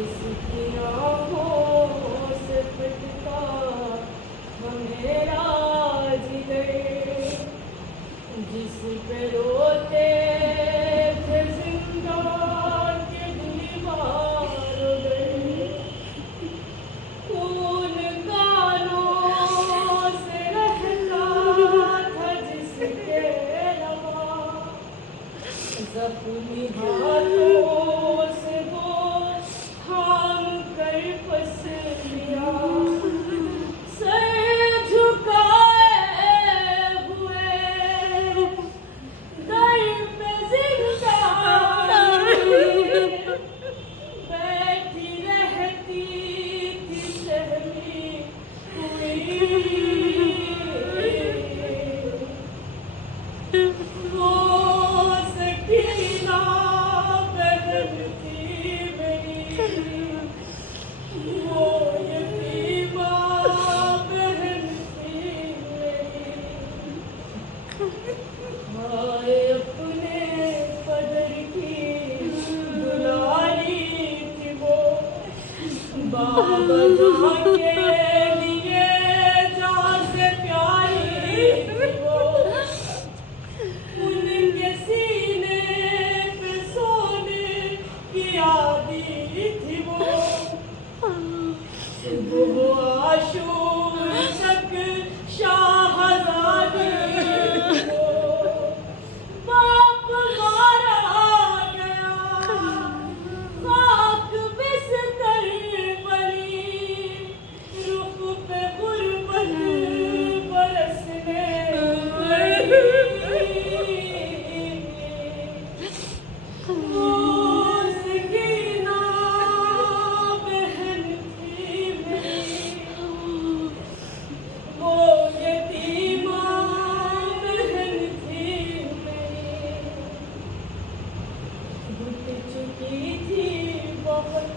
जिसकी आँखों से पिटता था मेरा जिगर, जिस पे रोते थे जिंदा के दीवार गए, खून गालों से रहता था जिसके रवा, ज़ख्मी हाथों से वो थाम कर पसलिया, सर झुकाए हुए दर पे जिंदगानी बैठी रहती थी सहमी हुई। वो सकीना बहन थी मेरी, वो यतीमा बहन थी मेरी, हाय अपने कदर की दुलारी थी वो, बाबा जहाँ के लिए जहाँ से प्यारी थी वो, उनके सीने पे सोने की आदि थी वो, सुबह आशूर तक शाहज़ादी थी वो, बाप मारा गया खाक बिस्तर बनी, रुख पे गुर्बत बरसने लगी। वो सकीना बहन थी मेरी, वो यतीमा बहन थी मेरी, घुट चुकी थी बहुत,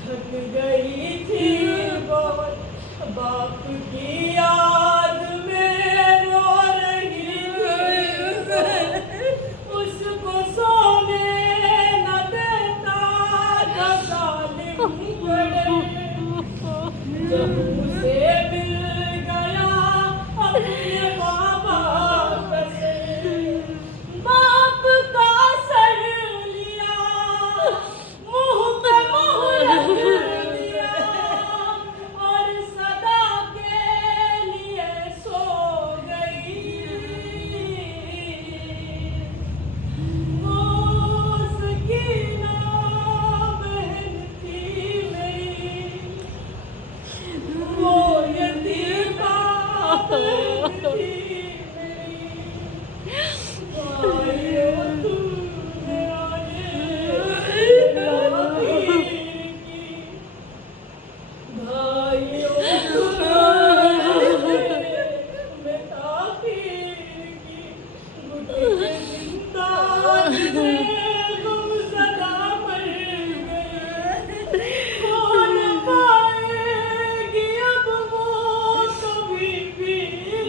थक गई थी बहुत, बाप की याद में रो रही थी, उसको सोने न देता था जालिम गड़े, जब उसे मिल गया अपने माँ बाप से, बाप का सर लिया, मुँह पे मुँह रख दिया, और सदा के लिए सो गई। वो सकीना बहन थी मेरी, वो यतीमा बहन थी मेरी, भाइयों तुमने आने ताख़ीर की, भाइयों तुमने ताख़ीर की, घुटने जिंदानी में गुमज़दा मर गए, कौन पाएगी अब वो कभी भी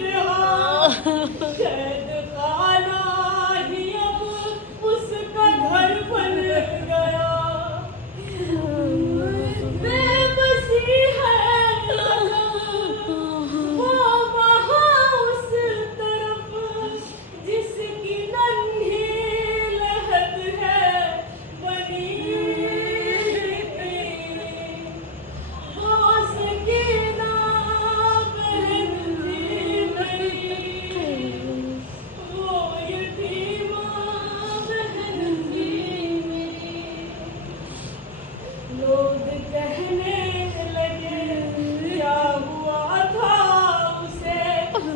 रहा, कैद खाना ही अब उसका घर बन गया, बेबसी है अजब वो वहाँ उस तरफ, जिसकी नन्ही लहद है बनी, वो सकीना बहन थी मेरी, वो यतीमा बहन थी मेरी। लोग कहने लगे क्या हुआ था उसे,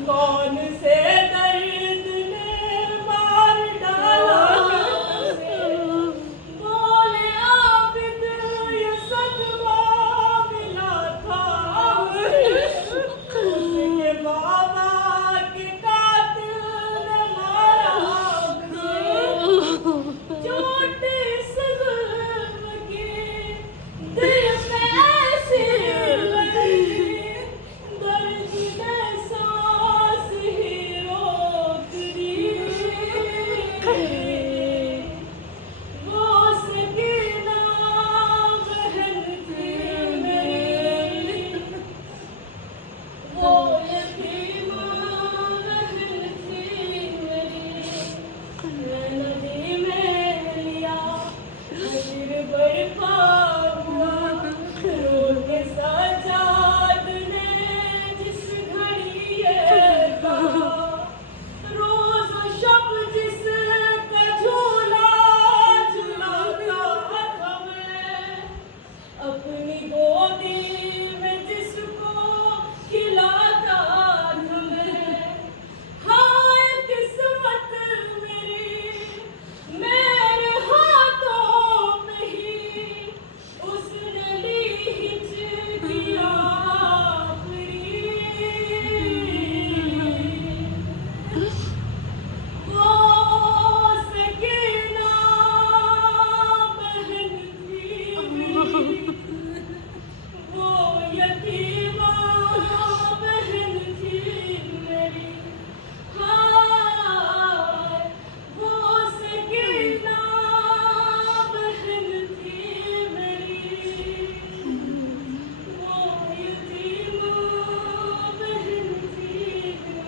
कौन से दर्द ने मार डाला उसे, बोले आबिद ये सदमा मिला था उसे, उसके बाबा के कातिल ने मारा उसे, चोट इस जुल्म की दिल पे अपनी गोदी